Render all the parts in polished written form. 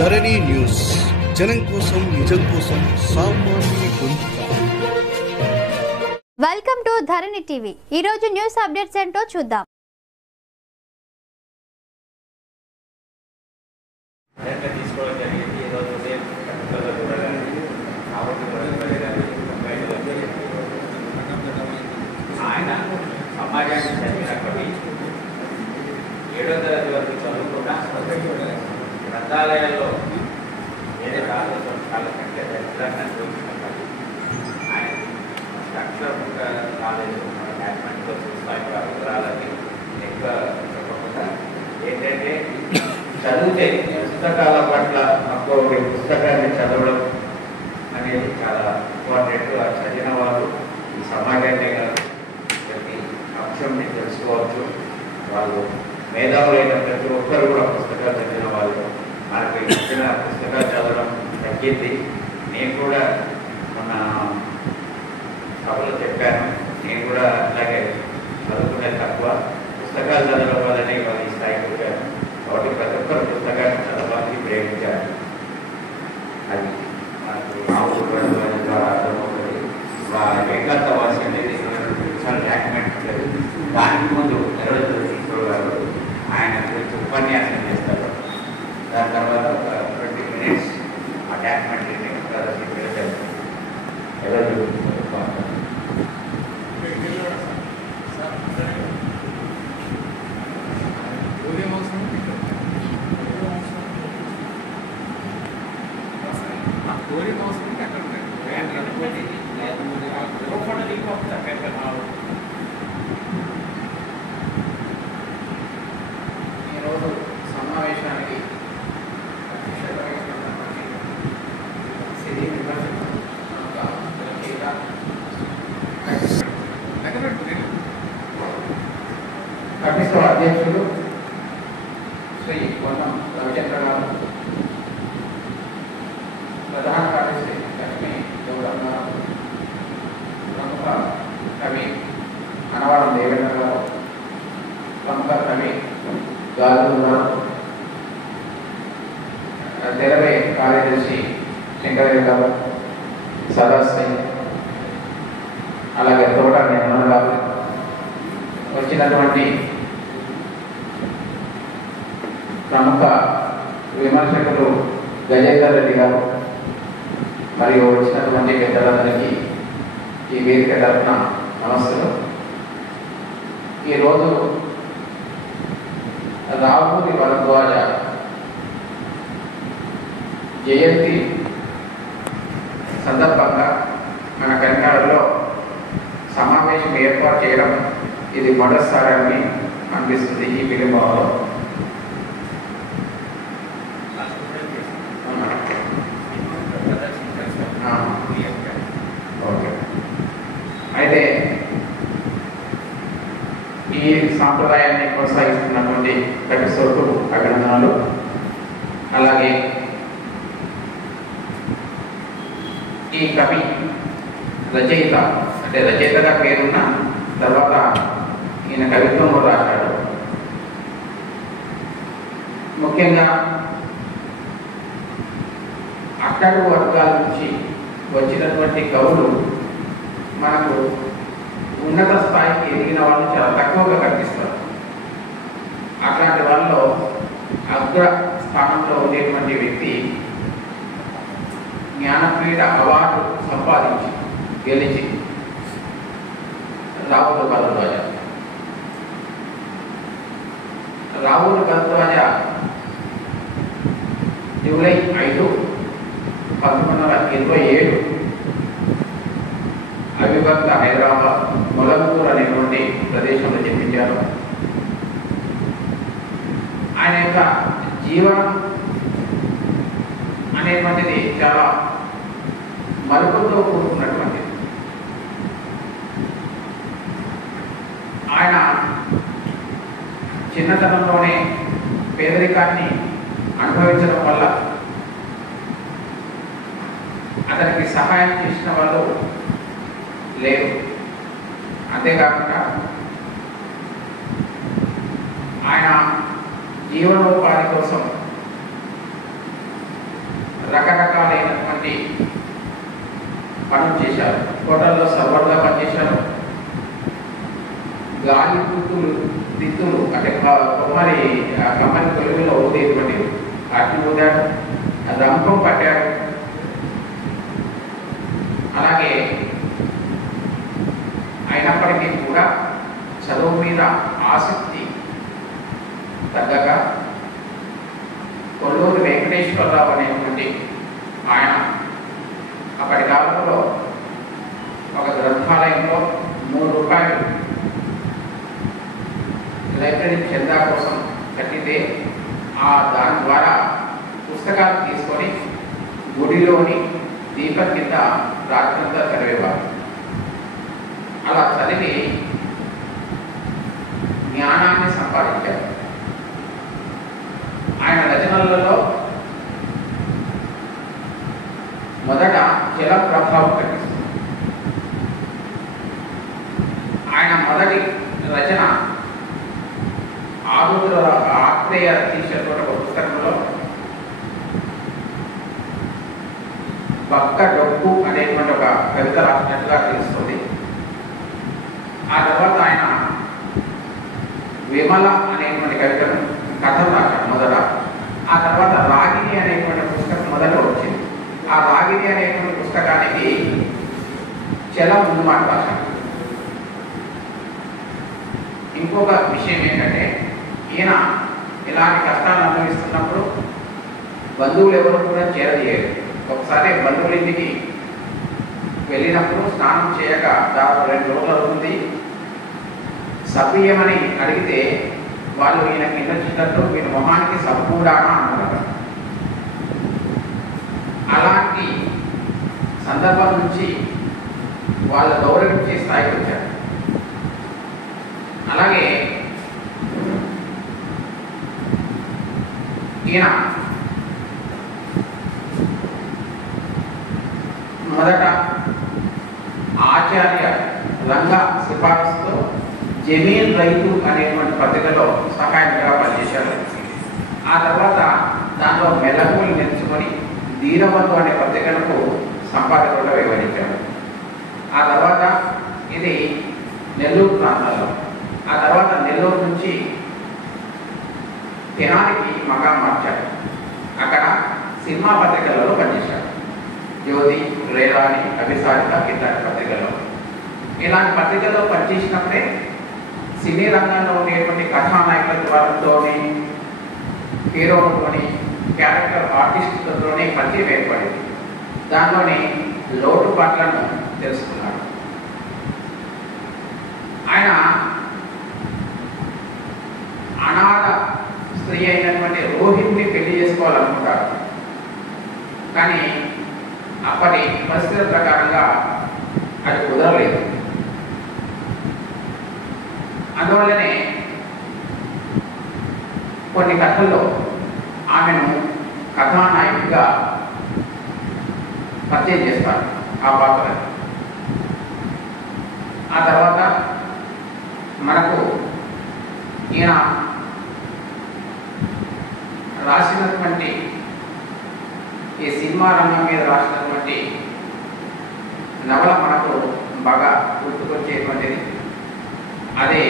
ధరణి news, జనం కోసం, నిజం కోసం, సామాన్య గొంతుక. Welcome to Dharani TV. ఈ రోజు న్యూస్ అప్డేట్స్ ఏంటో చూద్దాం. ఆయన సమాజాన్ని చదివినప్పటి 7వ తరగతి వరకు చదువుకున్న గ్రంథాలయాల్లో వేరే రాష్ట్రాల కంటే దరిద్రంగా చూసినప్పటి ఆయన స్ట్రక్చర్ కాలేజ్ మ్యాథమెటిక్స్లో చూస్తాయి వివరాలని ఎక్కువ చెప్పకుండా ఏంటంటే చదివితే పుస్తకాల పట్ల మక్కువ పుస్తకాన్ని చదవడం అనేది చాలా ఇంపార్టెంట్. ఆ చదివిన వాళ్ళు ఈ సమాజాన్ని ప్రతి అంశంని తెలుసుకోవచ్చు. వాళ్ళు మేధావులైన ప్రతి ఒక్కరు కూడా పుస్తకాలు చదివిన వాళ్ళు. మనకు ఇచ్చిన పుస్తకాలు చదవడం తగ్గింది. నేను కూడా మొన్న సభలో చెప్పాను, నేను కూడా అలాగే చదువుకునే తక్కువ, పుస్తకాలు చదవడం వల్లనే వాళ్ళు ఈ స్థాయికి వచ్చాను. కాబట్టి ప్రతి ఒక్కరు పుస్తకాన్ని చదవడానికి ప్రేమించారు. అది మనకు రావుల ద్వారా అర్థమవుతుంది. ఏకాంతవాసి అనేది చాలా డాక్యుమెంట్ ఉంటుంది. దానికి ముందు నిర్వహించారు గారు ఆయన గురించి ఉపన్యాసం చేస్తారు. దాని తర్వాత ఒక 20 minutes ఆ డాక్యుమెంటరీని ప్రదర్శించడం ఈరోజు సమావేశానికి సిటీ కమిటీ అధ్యక్షుడు శ్రీ పొన్నం రవిచంద్ర గారు, ప్రధాన కార్యదర్శి లక్ష్మీ గౌరమ్మ గారు, ప్రముఖ కవి అనవరం దేవేంద్ర గారు, ప్రముఖ కవి గారు గారు, తెరవై కార్యదర్శి శంకరయ్య గారు, సదాశ్రీ, అలాగే తోట నిర్మల గారు, వచ్చినటువంటి ప్రముఖ విమర్శకులు గజేందర్ రెడ్డి గారు, మరియు వచ్చినటువంటి పెద్దలందరికీ ఈ వేదిక తరఫున నమస్కారం. ఈరోజు రావుపూరి భరద్వాజ జయంతి సందర్భంగా మన కర్ణాటకలో సమావేశం ఏర్పాటు చేయడం ఇది మొదటిసారి అనిపిస్తుంది. ఈ విలువలో అయితే ఈ సాంప్రదాయాన్ని కొనసాగిస్తున్నటువంటి ప్రొఫెసర్కు అభినందనలు. అలాగే ఈ కవి రచయిత, అంటే రచయితగా పేరున్న తర్వాత ఈయన కవిత్వం కూడా రాశాడు. ముఖ్యంగా అట్టడుగు వర్గాల నుంచి వచ్చినటువంటి కవులు మనకు ఉన్నత స్థాయికి ఎదిగిన వాళ్ళు చాలా తక్కువగా కనిపిస్తారు. అట్లాంటి వాళ్ళలో అగ్ర స్థానంలో ఉండేటువంటి వ్యక్తి జ్ఞానపీఠ అవార్డు సంపాదించి గెలిచి రావుల భరద్వాజ. రావుల భరద్వాజ జూలై 5, 1927 అవిభక్త హైదరాబాద్ మొలకూరు అనేటువంటి ప్రదేశంలో జన్మించారు. ఆయన యొక్క జీవనం అనేటువంటిది చాలా మలుపులతో కూడుకున్నటువంటిది. ఆయన చిన్నతనంలోనే పేదరికాన్ని అనుభవించడం వల్ల అతనికి సహాయం చేసిన వాళ్ళు లేరు. అంతేకాకుండా ఆయన జీవనోపాధి కోసం రకరకాలైనటువంటి పనులు చేశారు. హోటల్లో సర్వర్గా పనిచేశారు. గాలి దిత్తులు అంటే కమ్మరి తొలుగులో ఊదేటువంటి వాటిని ఊదాడు. రంపం పట్టాడు. అలాగే అయినప్పటికీ కూడా చదువు మీద ఆసక్తి తగ్గగా కొల్లూరు వెంకటేశ్వరరావు అనేటువంటి ఆయన అప్పటి కాలంలో ఒక గ్రంథాలయంలో ₹3 లైబ్రరీ చందా కోసం కట్టితే దాని ద్వారా పుస్తకాలు తీసుకొని గుడిలోని దీపం కింద రాత్రంతా చదివేవారు. అలా చదివి జ్ఞానాన్ని సంపాదించారు. ఆయన రచనలలో మొదట జల ప్రభావం కనిపిస్తుంది. ఆయన మొదటి రచన ఆత్రేయ తీసినటువంటి ఒక పుస్తకంలో బక్క డొక్కు అనేటువంటి ఒక కవిత రాసినట్టుగా తెలుస్తుంది. ఆ తర్వాత ఆయన విమల అనేటువంటి కవితను కథలు రాశాడు మొదట. ఆ తర్వాత రాగిణి అనేటువంటి పుస్తకం మొదట వచ్చింది. ఆ రాగిణి అనేటువంటి పుస్తకానికి చలం ముందు మాట రాశాడు. ఇంకొక విషయం ఏంటంటే ఈయన ఇలాంటి కష్టాలు అనుభవిస్తున్నప్పుడు బంధువులు ఎవరు కూడా చేరదీయరు. ఒకసారి బంధువుల ఇంటికి వెళ్ళినప్పుడు స్నానం చేయక దాదాపు 2 రోజులు అవుతుంది. సభ్యమని అడిగితే వాళ్ళు ఈయన కింద చిన్నట్టు వీళ్ళ మొహానికి సబ్బూడానా అన్నారు. అలాంటి సందర్భం నుంచి వాళ్ళ గౌరవించే స్థాయికి వచ్చారు. అలాగే ఈయన మొదట ఆచార్య రంగ సిఫార్సుతో జమీన్ రైతు అనేటువంటి పత్రికలో సహాయంగా పనిచేశారు. ఆ తర్వాత దాంట్లో మెలకువలు నేర్చుకొని దీనబంధు అనే పత్రికలకు సంపాదకులుగా వివరించారు. ఆ తర్వాత ఇది నెల్లూరు ప్రాంతాల్లో, ఆ తర్వాత నెల్లూరు నుంచి తెనాలికి మగా మార్చారు. అక్కడ సినిమా పత్రికలలో పనిచేశారు. జ్యోతి, రేరాని, అభిసారిత ఇట్లాంటి పత్రికల్లో. ఇలాంటి పత్రికల్లో పనిచేసినప్పుడే సినీ రంగంలో ఉండేటువంటి కథానాయకుల ద్వారాతోని, హీరోలతోని, క్యారెక్టర్ ఆర్టిస్టులతోనే పరిచయం ఏర్పడింది. దానిలోని లోటుపాట్లను తెలుసుకున్నాడు. ఆయన అనాథ స్త్రీ అయినటువంటి రోహిణిని పెళ్లి చేసుకోవాలనుకుంటారు. కానీ అప్పటి పరిస్థితుల ప్రకారంగా అది కుదరలేదు. అందువల్లనే కొన్ని కథల్లో ఆమెను కథానాయికగా పరిచయం చేస్తారు ఆ పాత్రని. ఆ తర్వాత మనకు ఈయన రాసినటువంటి ఈ సినిమా రంగం మీద రాసినటువంటి నవల మనకు బాగా గుర్తుకొచ్చేటువంటిది. అదే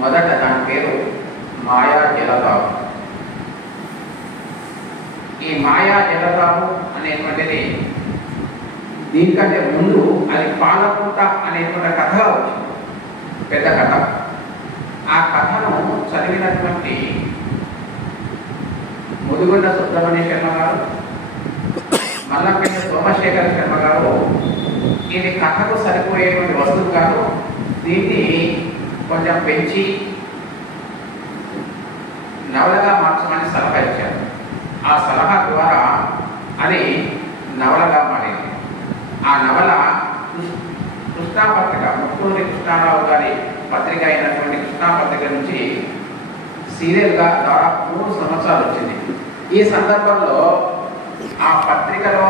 మొదట దాని పేరు మాయా జలతావు. ఈ మాయా జలతావు అనేటువంటిది దీనికంటే ముందు అది పాలపూట అనేటువంటి కథగా వచ్చింది, పెద్ద కథ. ఆ కథను చదివినటువంటి ముదిగొండ సుబ్రహ్మణ్య శర్మ గారు, మల్లపల్లి సోమశేఖర శర్మ గారు ఇది కథకు సరిపోయేటువంటి వస్తువు కాదు, దీన్ని కొంచెం పెంచి నవలగా మార్చమని సలహా ఇచ్చారు. ఆ సలహా ద్వారా అది నవలగా మారింది. ఆ నవల కృష్ణా పత్రిక, ముత్తూరి కృష్ణారావు గారి పత్రిక అయినటువంటి కృష్ణా పత్రిక నుంచి సీరియల్గా దాదాపు 3 సంవత్సరాలు వచ్చింది. ఈ సందర్భంలో ఆ పత్రికలో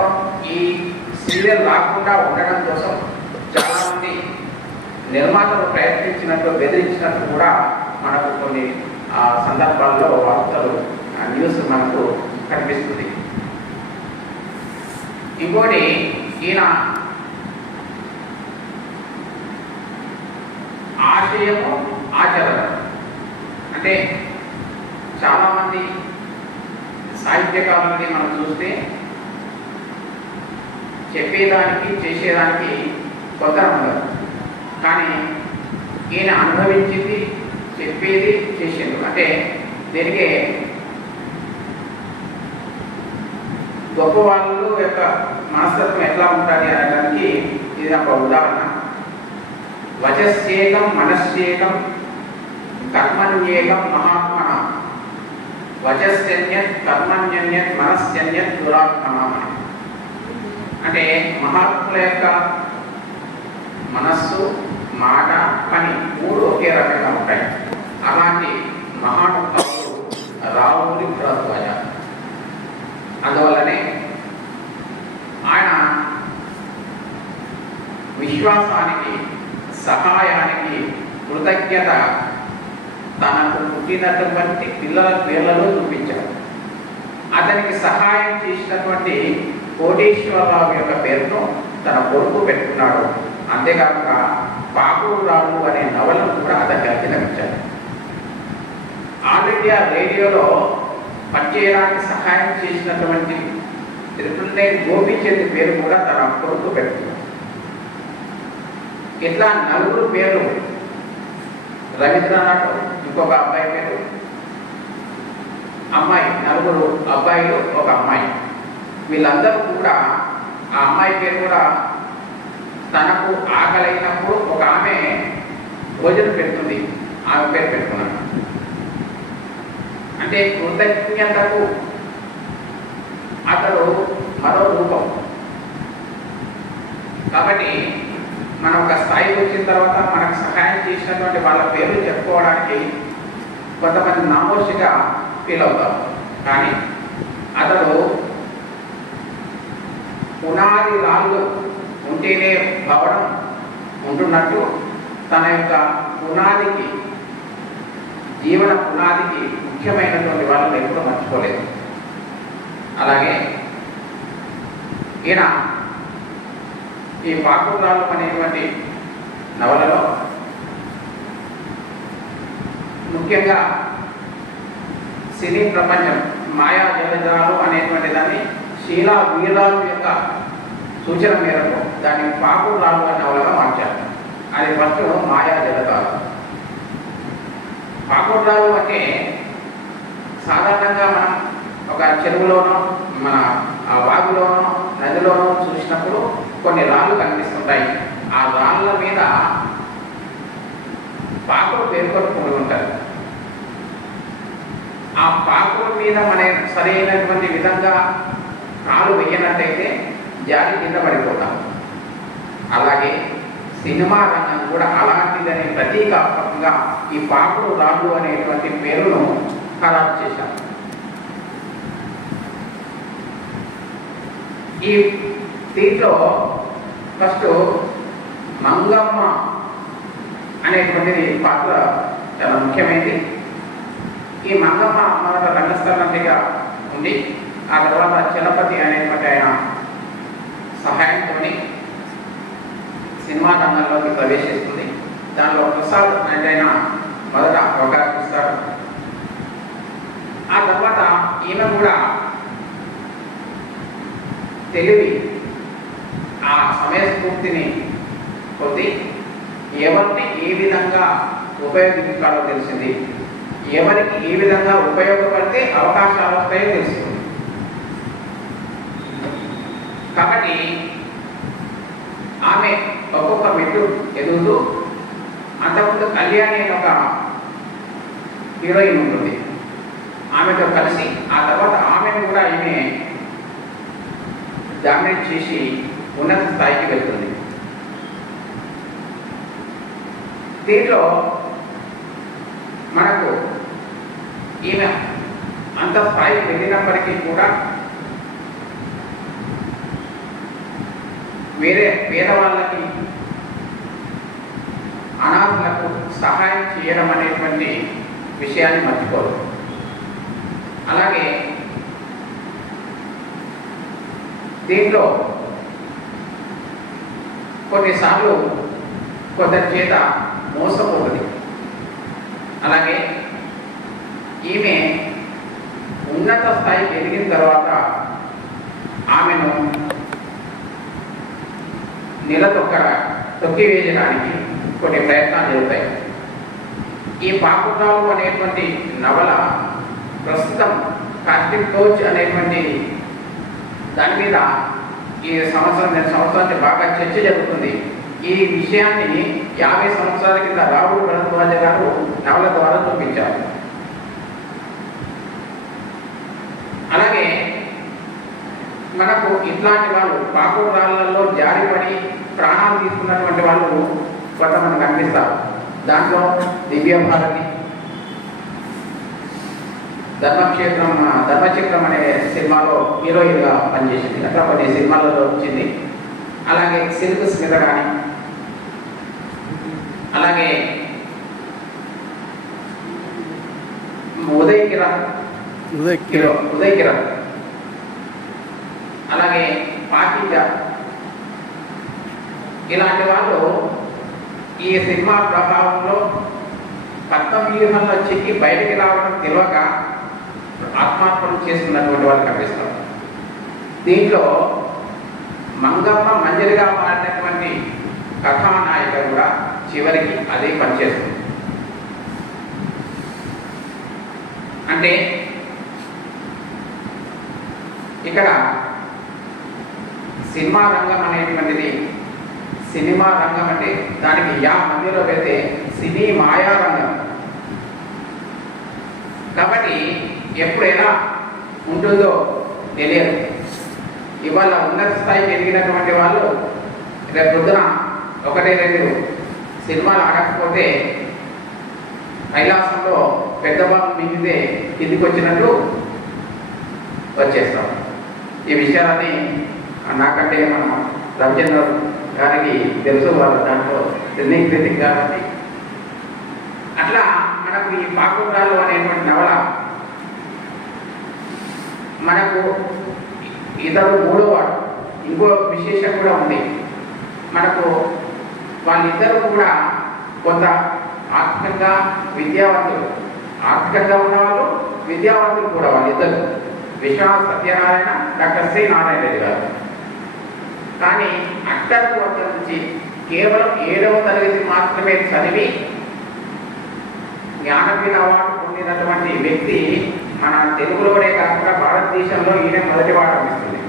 ఈ సీరియల్ రాకుండా ఉండడం కోసం చాలామంది నిర్మాతలు ప్రయత్నించినట్టు, బెదిరించినట్టు కూడా మనకు కొన్ని సందర్భాల్లో వార్తలు, న్యూస్ మనకు కనిపిస్తుంది. ఇంకోటి ఈయన ఆశయము ఆచరణ. అంటే చాలామంది సాహిత్యకారులని మనం చూస్తే చెప్పేదానికి చేసేదానికి కొత్త ఉండదు. కానీ ఈయన అనుభవించింది, చెప్పేది, చేసేది. అంటే దీనికి గొప్ప వాళ్ళు యొక్క మనస్తత్వం ఎట్లా ఉంటుంది అనడానికి ఇది ఒక ఉదాహరణ. వచస్యేకం మనస్యేకం కర్మణ్యేకం మహాత్మన వచస్యన్యత్ కర్మణ్యన్యత్ మనస్యన్యత్ దురాత్మన. అంటే మహాత్ముల యొక్క మనస్సు, మాట, పని మూడు ఒకే రకంగా ఉంటాయి. అలాంటి మహానుభావుడు రావుడి భరద్వాజ. అందువల్లనే ఆయన విశ్వాసానికి, సహాయానికి కృతజ్ఞత తనకు పుట్టినటువంటి పిల్లల పేర్లలో చూపించాడు. అతనికి సహాయం చేసినటువంటి కోటేశ్వరరావు యొక్క పేరును తన కొడుకు పెట్టుకున్నాడు. అంతేకాక పాకుడు రావు అనే నవలను కూడా అతనికి అంకితమిచ్చాడు. ఆల్ ఇండియా రేడియోలో పనిచేయడానికి సహాయం చేసినటువంటి త్రిపుల్9 గోపీచంద్ పేరు కూడా తన కొడుకు పెట్టుకున్నాడు. ఇట్లా 4 పేర్లు, రవీంద్రనాథ్ ఇంకొక అబ్బాయి పేరు, అమ్మాయి, 4 అబ్బాయిలు, ఒక అమ్మాయి. వీళ్ళందరూ కూడా ఆ అమ్మాయి పేరు కూడా తనకు ఆకలైనప్పుడు ఒక ఆమె భోజనం పెడుతుంది, ఆమె పేరు పెట్టుకున్నాడు. అంటే కృతజ్ఞతకు అతడు మరో రూపం. కాబట్టి మనం ఒక స్థాయికి వచ్చిన తర్వాత మనకు సహాయం చేసినటువంటి వాళ్ళ పేర్లు చెప్పుకోవడానికి కొంతమంది నామోషిగా ఫీల్ అవుతారు. కానీ అతడు పునాది రాళ్ళు ఉంటేనే భవనం ఉంటున్నట్టు తన యొక్క పునాదికి, జీవన పునాదికి ముఖ్యమైనటువంటి వాళ్ళని ఎప్పుడూ మర్చిపోలేదు. అలాగే ఈయన ఈ పాకుడు రాళ్ళు అనేటువంటి నవలలో ముఖ్యంగా సినీ ప్రపంచం, మాయా జలజాలు అనేటువంటి దాన్ని శీలా వీరాలు యొక్క సూచన మేరకు దాన్ని పాకుడు రాళ్ళు అనే నవలగా మార్చారు. అది ఫస్ట్ మాయా జలజాలు. పాకుడు రాళ్ళు అంటే సాధారణంగా మనం ఒక చెరువులోనో, మన వాగులోనో, నదిలోనో చూసినప్పుడు కొన్ని రాళ్ళు కనిపిస్తుంటాయి. ఆ రాళ్ళ మీద పాకుడు పేర్కొట్టుకుని ఉంటారు. ఆ పాకుడు మీద మన సరైనటువంటి విధంగా కాలు వేయనట్టయితే జారి కింద పడిపోతాం. అలాగే సినిమా రంగం కూడా అలాంటిదని ప్రతీకాత్మకంగా ఈ పాకుడు రాళ్ళు అనేటువంటి పేరును ఖరారు చేశారు. ఈ దీంట్లో ఫస్ట్ మంగమ్మ అనేటువంటిది పాత్ర చాలా ముఖ్యమైనది. ఈ మంగమ్మ మొదట రంగస్థలంగా ఉండి ఆ తర్వాత చలపతి అనేటువంటి ఆయన సహాయంతో సినిమా రంగంలోకి ప్రవేశిస్తుంది. దానిలో ప్రసాద్ అంటే ఆయన మొదట అవకాశం ఇస్తాడు. ఆ తర్వాత ఈమె కూడా తెలివి, ఆ సమయస్ఫూర్తిని కొద్ది ఎవరిని ఏ విధంగా ఉపయోగించాలో తెలిసింది, ఎవరికి ఏ విధంగా ఉపయోగపడితే అవకాశాలు వస్తాయో తెలుస్తుంది. కాబట్టి ఆమె ఒక్కొక్క మెట్టు ఎదుగుతూ, అంతకుముందు కళ్యాణి అనే ఒక హీరోయిన్ ఉంటుంది, ఆమెతో కలిసి ఆ తర్వాత ఆమెను కూడా ఈమె డామినేట్ చేసి ఉన్నత స్థాయికి వెళ్తుంది. దీంట్లో మనకు ఈమె అంత స్థాయికి వెళ్ళినప్పటికీ కూడా వేరే పేదవాళ్ళకి, అనాథులకు సహాయం చేయడం అనేటువంటి విషయాన్ని మర్చిపోదు. అలాగే దీంట్లో కొన్నిసార్లు కొందరి చేత మోసపోతుంది. అలాగే ఈమె ఉన్నత స్థాయికి ఎదిగిన తర్వాత ఆమెను తొక్కివేయడానికి కొన్ని ప్రయత్నాలు జరుగుతాయి. ఈ పాకురాలు అనేటువంటి నవల ప్రస్తుతం కార్తిక్ టోచ్ అనేటువంటి దాని మీద ఈ సంవత్సరానికి బాగా చర్చ జరుగుతుంది. ఈ విషయాన్ని 50 సంవత్సరాల కింద రాహుల్ భరద్వాజ గారు నవల ద్వారా చూపించారు. అలాగే మనకు ఇట్లాంటి వాళ్ళు పాకురాళ్లలో జారిపడి ప్రాణాలు తీసుకున్నటువంటి వాళ్ళు కొంతమంది కనిపిస్తారు. దాంట్లో దివ్యభారతి, ధర్మచక్రం అనే సినిమాలో హీరోయిన్గా పనిచేసింది. అట్లా కొన్ని సినిమాలలో వచ్చింది. అలాగే సిల్క్ స్మిత కానీ, అలాగే ఉదయ్ కిరణ్, అలాగే పాకిజా, ఇలాంటి వాళ్ళు ఈ సినిమా ప్రభావంలో 19 చిక్కి బయటికి రావడం తెలియక ఆత్మార్పణం చేసుకున్నటువంటి వాళ్ళు కనిపిస్తారు. దీంట్లో మంగమ్మ మంజరిగా మారినటువంటి కథానాయిక కూడా చివరికి అదే పనిచేస్తుంది. అంటే ఇక్కడ సినిమా రంగం అనేటువంటిది, సినిమా రంగం అంటే దానికి మధ్యలో పెడితే సినీ మాయా రంగం కాబట్టి ఎప్పుడు ఎలా ఉంటుందో తెలియదు. ఇవాళ ఉన్నత స్థాయికి ఎదిగినటువంటి వాళ్ళు రేపు పొద్దున 1-2 సినిమాలు ఆడకపోతే కైలాసంలో పెద్ద బాబు మిగిలితే కిందికి వచ్చినట్టు వచ్చేస్తాం. ఈ విషయాలని నాకంటే మనం రవిచంద్ర గారికి తెలుసు, వాళ్ళు దాంట్లో క్రిటిక్ కాబట్టి. అట్లా మనకు ఈ పాకురాలు అనేటువంటి నవల మనకు ఇతడు 3వ వాడు. ఇంకో విశేషం కూడా ఉంది. మనకు వాళ్ళిద్దరూ కూడా కొంత ఆర్థికంగా విద్యావంతులు, ఆర్థికంగా ఉన్నవాళ్ళు, విద్యావంతులు కూడా వాళ్ళిద్దరు. విశ్వనాథ్ సత్యనారాయణ, డాక్టర్ శ్రీ నారాయణ రెడ్డి గారు. కానీ అట్టర్ వద్ద నుంచి కేవలం 7వ తరగతి మాత్రమే చదివి జ్ఞానపీఠ అవార్డు పొందినటువంటి వ్యక్తి మన తెలుగులోనే కాకుండా భారతదేశంలో ఈయన మొదటి వాడు అనిపిస్తుంది.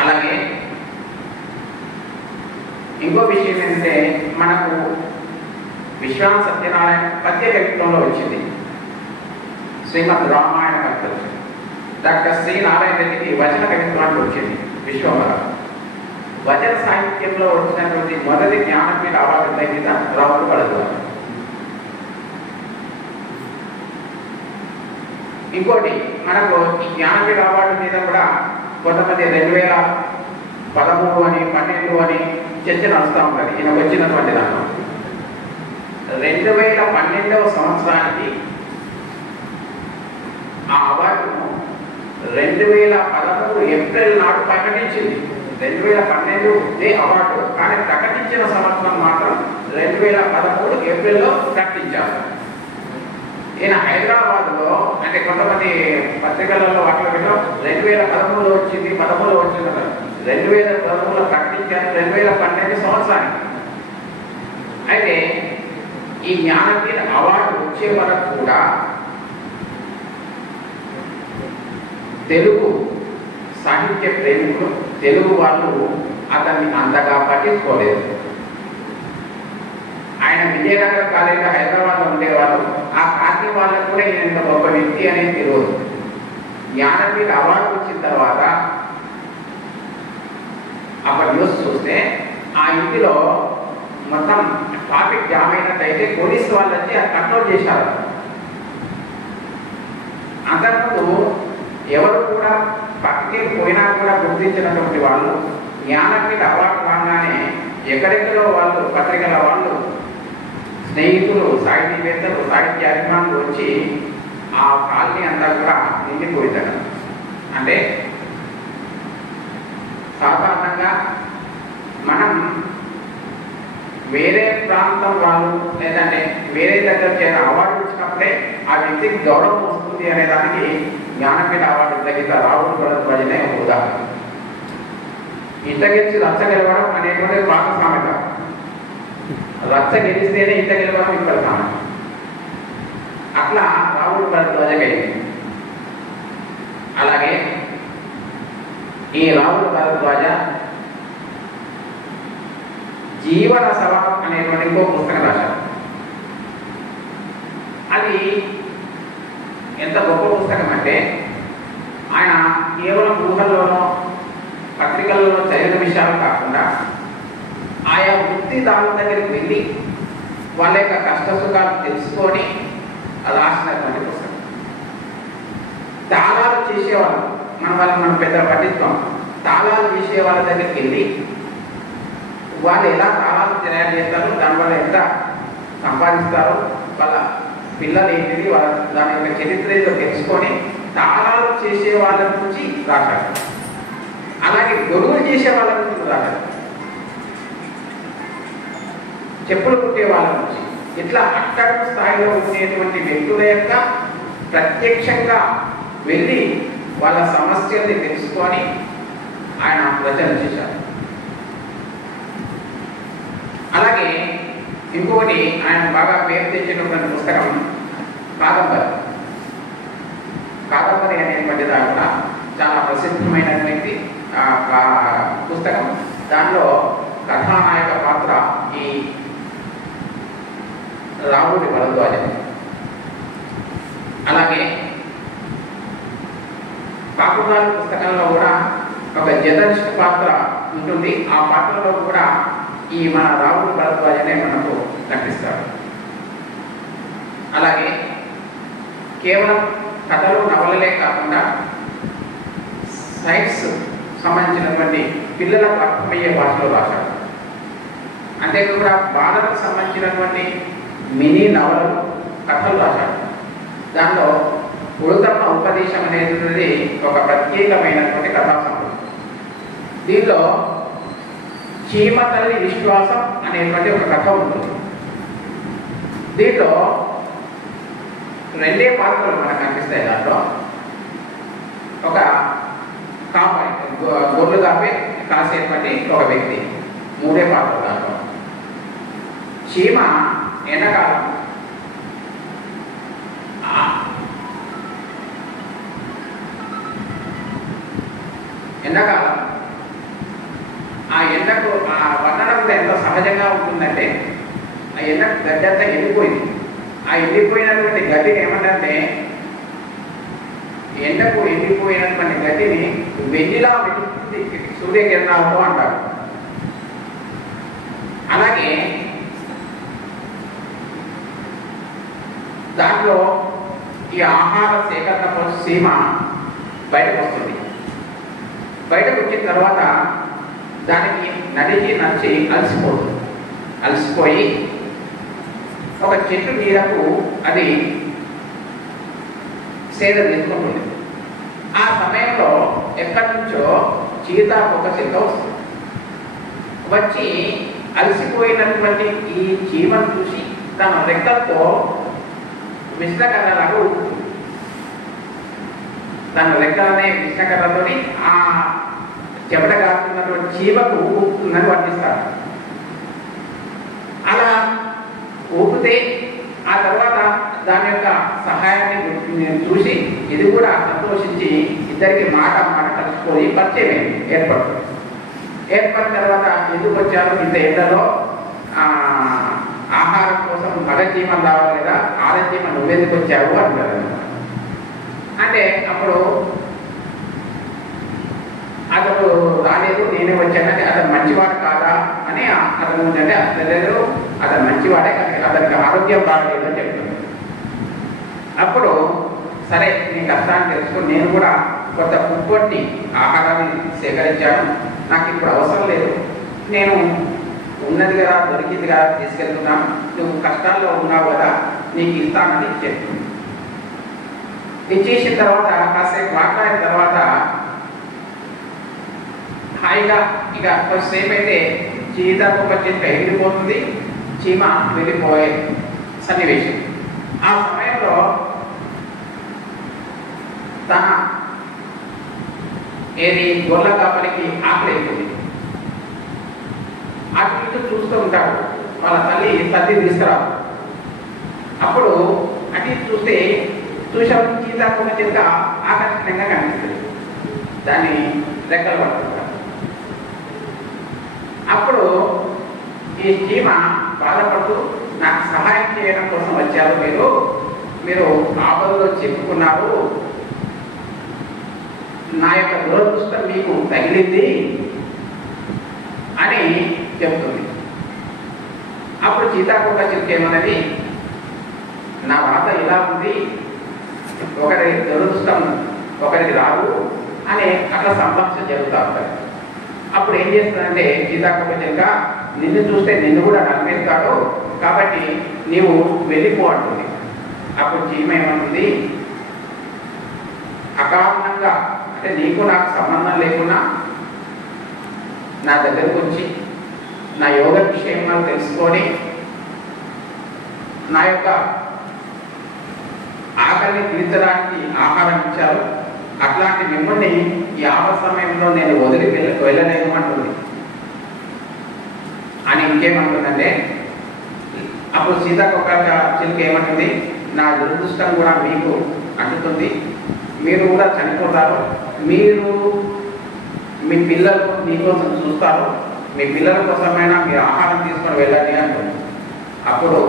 అలాగే ఇంకో విషయం ఏంటంటే మనకు విశ్వనాథ్ సత్యనారాయణ పద్య కవిత్వంలో వచ్చింది. శ్రీమద్ రామాయణ కవిత్వం. డాక్టర్ శ్రీ నారాయణ రెడ్డికి వచన కవిత్వానికి వచ్చింది విశ్వమర. వచన సాహిత్యంలో వచ్చినటువంటి మొదటి జ్ఞానపీఠ అవార్డు గ్రహీత రాహుల్ భరద్వాజ. ఇంకోటి మనకు ఈ జ్ఞానపీఠ అవార్డు మీద కూడా కొంతమంది 2013 అని 12 అని చర్చ నడుస్తూ ఉంటుంది. ఈయన వచ్చినటువంటి దాంట్లో 2012వ సంవత్సరానికి ఆ అవార్డును 2013 ఏప్రిల్ నాడు ప్రకటించింది. 2012 అవార్డు, కానీ ప్రకటించిన సంవత్సరం మాత్రం 2013 ఏప్రిల్లో ప్రకటించారు. ఈయన హైదరాబాద్లో, అంటే కొంతమంది పత్రికలలో వాటిలో 2013లో వచ్చింది, 13లో వచ్చింది, 2013లో ప్రకటించారు 2012 సంవత్సరానికి. అయితే ఈ జ్ఞానపీఠ అవార్డు వచ్చే వరకు కూడా తెలుగు సాహిత్య ప్రేమికులు, తెలుగు వాళ్ళు అతన్ని అంతగా పట్టించుకోలేదు. ఆయన విజయనగర కాలేజీలో హైదరాబాద్లో ఉండేవాళ్ళు. ఆ పార్టీ వాళ్ళకు కూడా ఈయన ఇంత గొప్ప వ్యక్తి అనేది తెలియదు. జ్ఞానపీఠ అవార్డు వచ్చిన తర్వాత అక్కడ న్యూస్ చూస్తే ఆ ఇంటిలో మొత్తం ట్రాఫిక్ జామ్ అయినట్టయితే పోలీసు వాళ్ళు వచ్చి అది కంట్రోల్ చేశారు. అంతకుముందు ఎవరు కూడా పక్కకి పోయినా కూడా గుర్తించినటువంటి వాళ్ళు జ్ఞానపీఠ అవార్డు రాగానే ఎక్కడెక్కడో వాళ్ళు పత్రికల వాళ్ళు, స్నేహితులు, సాహితీవేత్తలు, సాహిత్య అభిమానులు వచ్చి ఆ కాలనీ అంతా కూడా నిండిపోయిందట. అంటే సాధారణంగా మనం వేరే ప్రాంతం వాళ్ళు లేదంటే వేరే దగ్గరికి అవార్డు ఇచ్చినప్పుడే ఆ వ్యక్తికి గౌరవం వస్తుంది అనే దానికి జ్ఞానపీఠ అవార్డు గ్రహీత రాహుల్ భరద్వాజనే ఒక ఉదాహరణ. ఇంత గెలిచి రచ్చ గెలవడం అనేటువంటి పాత సామెత. రచ్చ గెలిస్తేనే ఇంత గెలవడం ఇక్కడ సామెత. అట్లా రాహుల్ భరద్వాజకైంది. అలాగే ఈ రాహుల్ భరద్వాజ జీవన సవరం అనేటువంటి ఇంకో పుస్తకం రాశారు. అది ఎంత గొప్ప పుస్తకం అంటే ఆయన కేవలం ఊహల్లోనో పత్రికల్లోనో చదివిన విషయాలు కాకుండా ఆయా వృత్తిదారుల దగ్గరికి వెళ్ళి వాళ్ళ యొక్క కష్ట సుఖాలు తెలుసుకొని రాసినటువంటి పుస్తకం. తాళాలు చేసేవాళ్ళు మనం పెద్ద పట్టిస్తాం. తాళాలు చేసే వాళ్ళ దగ్గరికి వెళ్ళి వాళ్ళు ఎలా తాళాలు తయారు చేస్తారు, దానివల్ల ఎంత సంపాదిస్తారు, వాళ్ళ పిల్లలు ఏంటిది, వాళ్ళ దాని యొక్క చరిత్ర ఏదో తెలుసుకొని తాళాలు చేసే వాళ్ళ నుంచి రాశారు. అలాగే గొడుగులు చేసే వాళ్ళ నుంచి రాశారు, చెప్పులు కుట్టే వాళ్ళ నుంచి. ఇట్లా అట్టడుగు స్థాయిలో ఉండేటువంటి వ్యక్తుల యొక్క ప్రత్యక్షంగా వెళ్ళి వాళ్ళ సమస్యల్ని తెలుసుకొని ఆయన రచన చేశారు. అలాగే ఇంకొకటి ఆయన బాగా పేరు తెచ్చినటువంటి పుస్తకం కాదంబరి. కాదంబరి అనేటువంటి దాంట్లో చాలా ప్రసిద్ధమైనటువంటి పుస్తకం. దానిలో కథానాయక పాత్ర ఈ రాహుల్ భరద్వాజ. అలాగే కాకునాలు పుస్తకంలో కూడా ఒక జర్నలిస్ట్ పాత్ర ఉంటుంది. ఆ పాత్రలో కూడా ఈ మన రాహుల్ భరద్వాజనే మనకు కనిపిస్తాడు. అలాగే కేవలం కథలు నవలలే కాకుండా సైన్స్ సంబంధించినటువంటి పిల్లలకు అర్థమయ్యే భాషలో రాశాడు. అంతేకాకుండా బాలలకు సంబంధించినటువంటి మినీ నవలలు కథలు రాశాడు. దానిలో ఉడతమ్మ ఉపదేశం అనేది ఒక ప్రత్యేకమైనటువంటి కథా సంబంధం. దీనిలో చీమ తల్లి విశ్వాసం అనేటువంటి ఒక కథ ఉంటుంది. దీంట్లో రెండే పాత్రలు మనకు కనిపిస్తాయి. దాంట్లో ఒక కాపాయి గొర్రెలు కాసేటువంటి ఒక వ్యక్తి, మూడే పాత్రలు. దాంట్లో చీమ ఎండాకాలం ఆ ఎండకు ఆ వర్ణన కూడా ఎంతో సహజంగా ఉంటుందంటే ఆ ఎండకు గడ్డి అంతా ఎండిపోయింది. ఆ ఎండిపోయినటువంటి గడ్డిని ఏమంటే ఎండకు ఎండిపోయినటువంటి గడ్డిని వెండిలా వెలుగుతుంది సూర్యకిరణాలతో అంటారు. అలాగే దాంట్లో ఈ ఆహార సేకరణ కోసం సీమ బయటకు వస్తుంది. బయటకు వచ్చిన తర్వాత దానికి నడిచి అలసిపోయి ఒక చెట్టు నీడకు అది సేద తీసుకుంటుంది. ఆ సమయంలో ఎక్కడి నుంచో చీతాకొక చిలుక వస్తుంది. వచ్చి అలసిపోయినటువంటి ఈ చీమను చూసి తన రెక్కలతో విష్ణకర్రలకు తన రెక్కలనే విష్ణకర్రతో ఆ చెమట కాస్తున్నటువంటి చీమకు ఊపుతుందని వర్ణిస్తారు. అలా ఊపితే ఆ తర్వాత దాని యొక్క సహాయాన్ని చూసి ఇది కూడా సంతోషించి ఇద్దరికి మాట కలిసిపోయి పరిచయం ఏర్పడుతుంది. ఏర్పడిన తర్వాత ఎందుకు వచ్చారు ఇంత ఎండలో, ఆహారం కోసం మగజీవనం రావాలి కదా, ఆడజీవనం నువ్వెందుకు వచ్చావు అంటారు. అంటే అప్పుడు అతడు రాలేదు, నేనే వచ్చానంటే అతను మంచివాడు కాదా అని అతను అంటే అతను అతను మంచివాడే కానీ అతనికి ఆరోగ్యం బాగలేదు అని చెప్తున్నాడు. అప్పుడు సరే నీ కష్టాన్ని తెలుసుకొని నేను కూడా కొంత కుప్పొట్టి ఆహారాన్ని సేకరించాను, నాకు ఇప్పుడు అవసరం లేదు, నేను ఉన్నది కదా దొరికింది కదా తీసుకెళ్తున్నాను, నువ్వు కష్టాల్లో ఉన్నావు కదా నీకు ఇస్తానని చెప్తుంది. ఇచ్చేసిన తర్వాత కాసేపు మాట్లాడిన తర్వాత హాయిగా ఇక కొంతసేపు అయితే సీతాకోక చిలుక ఎగిరిపోతుంది, చీమ వెళ్ళిపోయే సన్నివేశం. ఆ సమయంలో తన ఏది గొర్రెల కాపలికి ఆకలి అవుతుంది. అటు ఇటు చూస్తూ ఉంటాడు. వాళ్ళ తల్లి తీసుకురాదు. అప్పుడు అటు ఇటు చూస్తే చూసాము సీతాకోక చిలుక ఆకర్షణీయంగా కనిపిస్తుంది. దాన్ని రెక్కలు పడుతుంటాడు. అప్పుడు ఈ చీమ బాధపడుతూ నాకు సహాయం చేయడం కోసం వచ్చారు, మీరు ఆపదలో చెప్పుకున్నారు, నా యొక్క దురదృష్టం మీకు తగిలింది అని చెప్తుంది. అప్పుడు సీతాకోక చిలుక ఏమన్నది, నా బాధ ఇలా ఉంది, ఒకరి దురదృష్టం ఒకరికి రాదు అని అట్లా సంభాషణ జరుగుతూ ఉంటారు. అప్పుడు ఏం చేస్తుందంటే సీతాకోక చిలుక, నిన్ను చూస్తే నిన్ను కూడా నమ్మేస్తాడు, కాబట్టి నీవు వెళ్ళిపో అంటుంది. అప్పుడు చీమ ఏమంటుంది, అకారణంగా అంటే నీకు నాకు సంబంధం లేకుండా నా దగ్గరకు వచ్చి నా యోగ విషయంలో తెలుసుకొని నా యొక్క ఆకలిని తీర్చడానికి ఆహారం ఇచ్చారు, అట్లాంటి మిమ్మల్ని ఈ ఆపద సమయంలో నేను వదిలి వెళ్ళలేను అంటుంది. అని ఇంకేమంటుందంటే అప్పుడు సీతాకోక చిలుక ఏమంటుంది, నా దురదృష్టం కూడా మీకు అంటుతుంది, మీరు కూడా చనిపోతారు, మీరు మీ పిల్లలు మీకోసం చూస్తారు, మీ పిల్లల కోసమైనా మీరు ఆహారం తీసుకొని వెళ్ళండి అంటుంది. అప్పుడు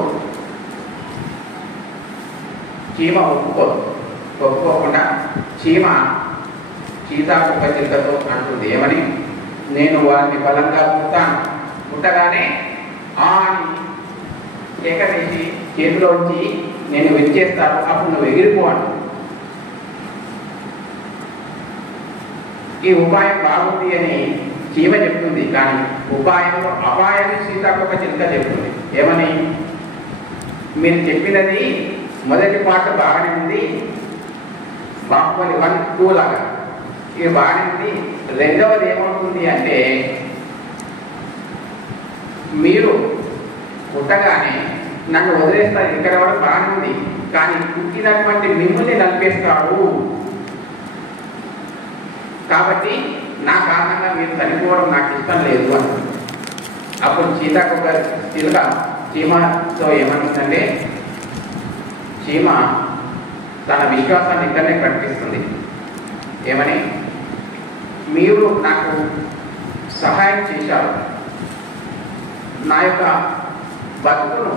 చీమ ఒప్పుకోకుండా చీమ సీతాకోక చిలుకతో అంటుంది ఏమని, నేను వారిని బలంగా పుట్టగానే అని కేకవేసి చేతిలోంచి నేను విచ్చేస్తాను, అప్పుడు నువ్వు ఎగిరిపో అంటుంది. ఈ ఉపాయం బాగుంది అని చీమ చెప్తుంది, కానీ ఉపాయంలో అపాయాన్ని సీతాకోక చిలుక చెప్తుంది. ఏమని, మీరు చెప్పినది మొదటి పాట బాగానే ఉంది, బాహుబలి 1, 2 లాగా ఇది బాగానే ఉంది. రెండవది ఏమవుతుంది అంటే, మీరు పుట్టగానే నన్ను వదిలేస్తారు, ఇక్కడ వరకు బాగానే ఉంది, కానీ పుట్టినటువంటి మిమ్మల్ని నలిపేస్తాడు, కాబట్టి నా కారణంగా మీరు చనిపోవడం నాకు ఇష్టం లేదు అని. అప్పుడు సీతాకోక చిలుక చీమతో ఏమంటుందంటే, చీమ తన విశ్వాసాన్ని ఇక్కడనే ప్రకటిస్తుంది. ఏమని, మీరు నాకు సహాయం చేశారు, నా యొక్క బతుకును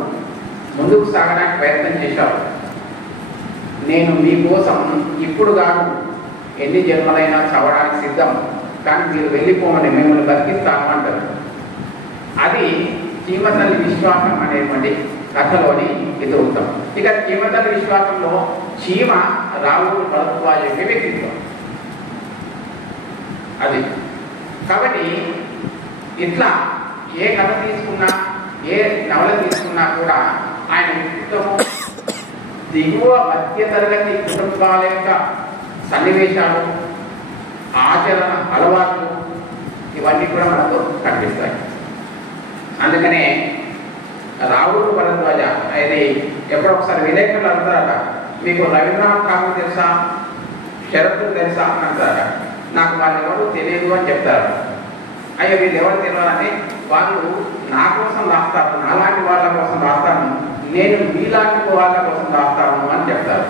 ముందుకు సాగడానికి ప్రయత్నం చేశారు, నేను మీకోసం ఇప్పుడు కాదు ఎన్ని జన్మలైనా చవడానికి సిద్ధం, కానీ మీరు వెళ్ళిపోమని మిమ్మల్ని బతికిస్తాను అంటారు. అది చీమతల్లి విశ్వాసం అనేటువంటి కథలోని ఎదురుతాం. ఇక చీమతల్లి విశ్వాసంలో చీమ రావుడు భరద్వాజ యొక్క వ్యక్తిత్వం అది. కాబట్టి ఇట్లా ఏ కథ తీసుకున్నా, ఏ నవల తీసుకున్నా కూడా ఆయన వ్యక్తిత్వము దిగువ మధ్య తరగతి కుటుంబాల యొక్క సన్నివేశాలు, ఆచరణ అలవాట్లు ఇవన్నీ కూడా మనకు కనిపిస్తాయి. అందుకనే రావుడు భరద్వాజ అది ఎప్పుడొకసారి విలేకరులు అంటారట, మీకు రవీంద్రనాథ్ ఠాగూర్ తెలుసా, శరత్తు తెలుసా అని అంటారట. నాకు వాళ్ళు ఎవరు తెలియదు అని చెప్తారు. అయ్యో వీళ్ళు ఎవరు తెలియాలంటే, వాళ్ళు నా కోసం రాస్తారు, నాలాంటి వాళ్ళ కోసం రాస్తాను, నేను మీలాంటి వాళ్ళ కోసం రాస్తాను అని చెప్తారు.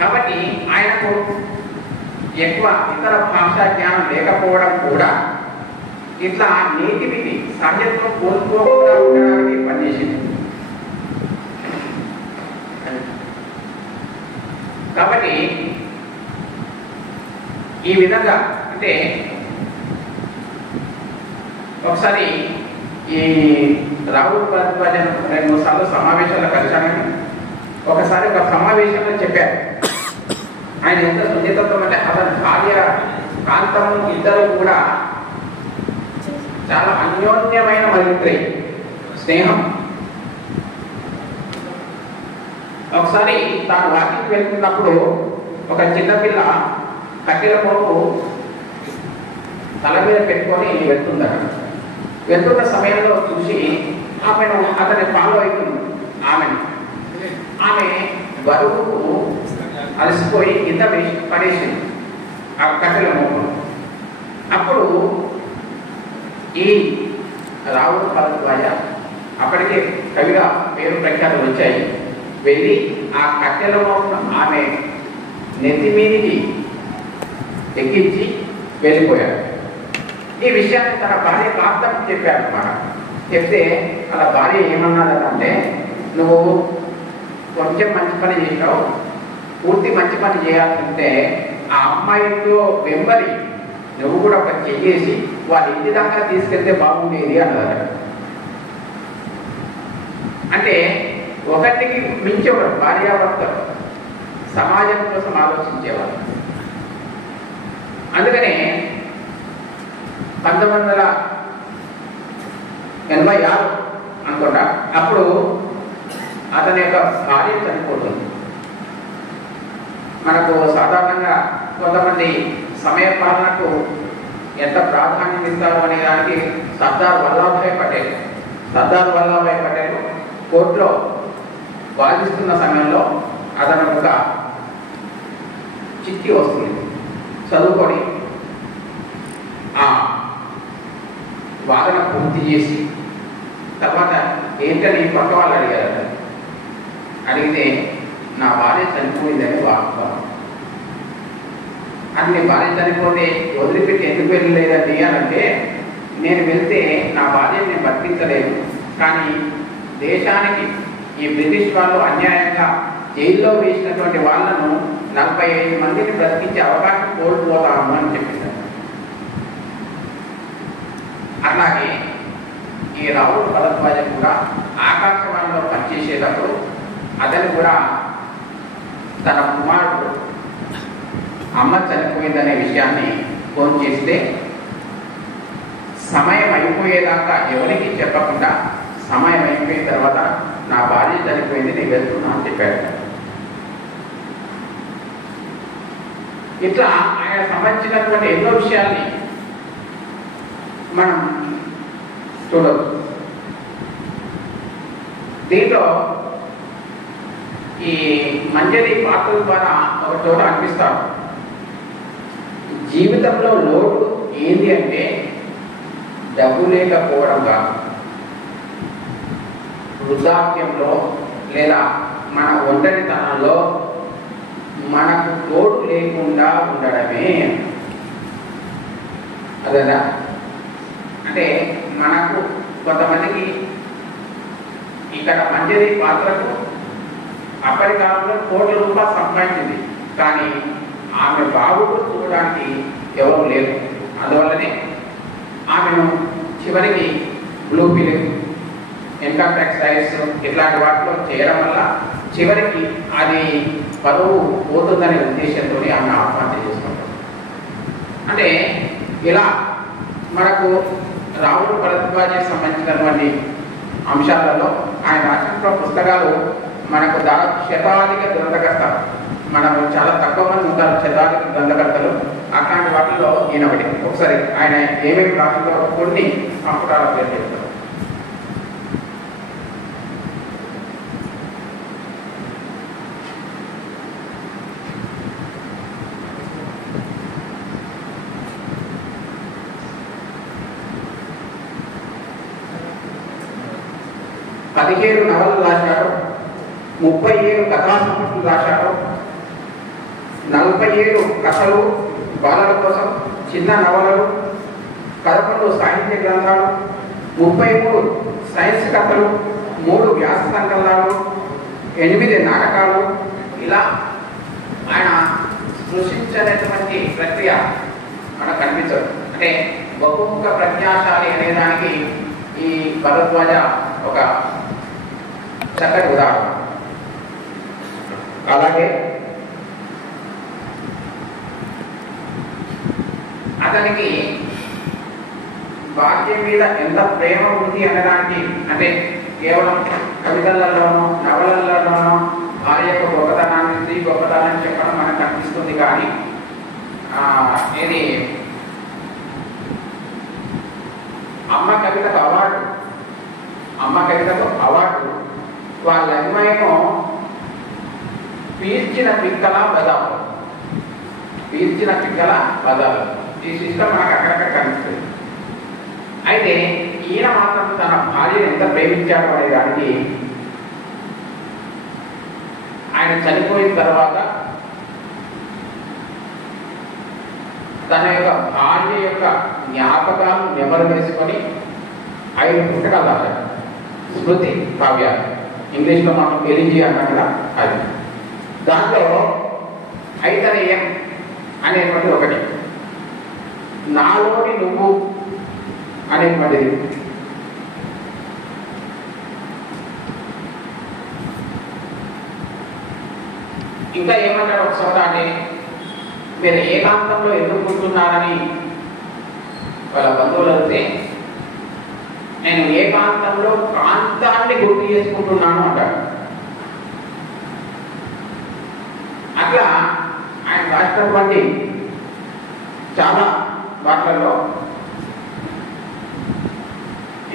కాబట్టి ఆయనకు ఎక్కువ ఇతర భాషా జ్ఞానం లేకపోవడం కూడా ఇట్లా నేటివిటీ సహజత్వం కోల్పోకుండా ఉండడానికి పనిచేసింది. కాబట్టి ఈ విధంగా అంటే ఒకసారి ఈ రావుడు భరద్వాజన్ 2-3 సార్లు సమావేశాల్లో కలిశానని ఒకసారి ఒక సమావేశంలో చెప్పారు, ఆయన ఎంత సున్నితత్వం అంటే అతని భార్య కాంతము ఇద్దరు కూడా చాలా అన్యోన్యమైన మైత్రి స్నేహం. ఒక ఒకసారి తాను వాకింగ్ వెళ్తున్నప్పుడు ఒక చిన్నపిల్ల కట్టెల పోపు తల మీద పెట్టుకొని వెళ్తుందట. వెళ్తున్న సమయంలో చూసి ఆమెను అతని ఫాలో అవుతుంది. ఆమె బరువుకు అలసిపోయి కింద పడేసింది ఆ కట్టెల మోపు. అప్పుడు ఈ రావుల భరద్వాజ, అప్పటికే కవిగా పేరు ప్రఖ్యాతులు వచ్చాయి, వెళ్ళి ఆ కట్టెల మోపును ఆమె నెత్తి మీదికి ఎక్కించి వెళ్ళిపోయాడు. ఈ విషయాన్ని తన భార్య ప్రార్థన చెప్పాడు అన్నమాట. చెప్తే అలా భార్య ఏమన్నదంటే, నువ్వు కొంచెం మంచి పని చేసావు, పూర్తి మంచి పని చేయాలంటే ఆ అమ్మాయితో వెంబడి నువ్వు కూడా ఒక చెయ్యేసి వాళ్ళ ఇంటి దాకా తీసుకెళ్తే బాగుండేది అన్నదట. అంటే ఒకటికి మించి ఒక భార్యాభర్తలు సమాజం కోసం ఆలోచించేవారు. అందుకనే 1986 అనుకుంటా, అప్పుడు అతని యొక్క భార్య చనిపోతుంది. మనకు సాధారణంగా కొంతమంది సమయ పాలనకు ఎంత ప్రాధాన్యం ఇస్తారు అనే దానికి సర్దార్ వల్లభాయ్ పటేల్ కోర్టులో వాదిస్తున్న సమయంలో అతను ఒక చిట్టి వస్తుంది, చదువుకొని ఆ వాదన పూర్తి చేసి తర్వాత ఏంటని పక్క వాళ్ళు అడిగారు. అడిగితే నా భార్య చనిపోయిందని వాస్తవం, అన్ని భార్య చనిపోతే వదిలిపెట్టి ఎందుకు వెళ్ళలేదండి అని అంటే, నేను వెళ్తే నా భార్యని నేను బతికించలేదు, కానీ దేశానికి ఈ బ్రిటిష్ వాళ్ళు అన్యాయంగా జైల్లో వేసినటువంటి వాళ్ళను 45 మందిని బ్రతికించే అవకాశం కోల్పోతాము అని చెప్పింది. అలాగే ఈ రావుల భరద్వాజ కూడా ఆకాశవాణిలో పనిచేసేటప్పుడు అతను కూడా తన కుమారుడు అమ్మ చనిపోయిందనే విషయాన్ని ఫోన్ చేస్తే సమయం అయిపోయేదాకా ఎవరికి చెప్పకుండా సమయం అయిపోయిన తర్వాత నా భార్య చనిపోయింది, నేను వెళ్తున్నా అని చెప్పాడు. ఇట్లా ఆయన సంబంధించినటువంటి ఎన్నో విషయాల్ని మనం చూడవచ్చు. దీంట్లో ఈ మంజరి పాత్రల ద్వారా ఒక చోట అనిపిస్తారు. జీవితంలో లోటు ఏంటి అంటే డబ్బు లేకపోవడం కాదు, వృద్ధాప్యంలో లేదా మన ఒంటరితనంలో మనకు తోడు లేకుండా ఉండడమే. అదేనా అంటే మనకు కొంతమందికి ఇక్కడ మంజరి పాత్రకు అప్పటి కాలంలో కోట్ల రూపాయలు సంపాదించింది, కానీ ఆమె బాబుకు చూడడానికి ఎవరు లేరు. అందువల్లనే ఆమెను చివరికి blue film, income tax rights ఇట్లాంటి వాటిలో చేయడం వల్ల చివరికి అది పరువు పోతుందనే ఉద్దేశంతో ఆమె ఆత్మహత్య చేసుకుంటారు. అంటే ఇలా మనకు రావుల భరద్వాజకి సంబంధించినటువంటి అంశాలలో ఆయన రాసిన పుస్తకాలు మనకు దాదాపు శతాధిక గ్రంథకర్తలు, మనకు చాలా తక్కువ మంది ఉంటారు శతాధిక గ్రంథకర్తలు. అట్లాంటి వాటిలో ఈయన ఒకటి. ఒకసారి ఆయన ఏమేమి రాసిందో కొన్ని సంపుటాల పేరు చెప్తారు. పదిహేడు నవలలు రాశాడు, 37 కథా సంపుటాలు రాశాడు, 47 కథలు బాలల కోసం, చిన్న నవలలు, 11 సాహిత్య గ్రంథాలు, 33 సైన్స్ కథలు, 3 వ్యాస సంకలనాలు, 8 నాటకాలు. ఇలా ఆయన సృష్టించినటువంటి ప్రక్రియ మనకు కనిపించదు. అంటే బహుముఖ ప్రజ్ఞాశాలి అనేదానికి ఈ భరద్వాజ ఒక చక్కటి ఉదాహరణ. అలాగే అతనికి వాక్యం మీద ఎంత ప్రేమ ఉంది అనడానికి, అంటే కేవలం కవితలలోనో నవలలలోనో భార్య యొక్క గొప్పతనాన్ని, స్త్రీ గొప్పతనాన్ని చెప్పడం మనకు అనిపిస్తుంది. కానీ ఇది అమ్మ కవితకు అవార్డు వాళ్ళ అమ్మాయేమో పీల్చిన పిక్కల బదాలు. ఈ సిస్టమ్ మనకు అక్కడక్కడ కనిపిస్తుంది. అయితే ఈయన మాత్రం తన భార్యను ఎంత ప్రేమించాడు అనే దానికి ఆయన చనిపోయిన తర్వాత తన యొక్క భార్య యొక్క జ్ఞాపకాలను నెమరు వేసుకొని 5 పుస్తకాలు రాశారు. స్మృతి కావ్యాలు, ఇంగ్లీష్లో మనం ఎలిజీ అన్నాం కదా అది. దాంట్లో ఐతరేయం అనేటువంటి ఒకటి, నాలోని నువ్వు అనేటువంటిది, ఇంకా ఏమంటారు ఒకసారి అంటే మీరు ఏకాంతంలో ఎందుకు కూర్చున్నారని వాళ్ళ బంధువులు అడిగితే నేను ఏకాంతంలో కాంతాన్ని గుర్తు చేసుకుంటున్నాను అంటారు. అట్లా ఆయన రాసినటువంటి చాలా వాటిలలో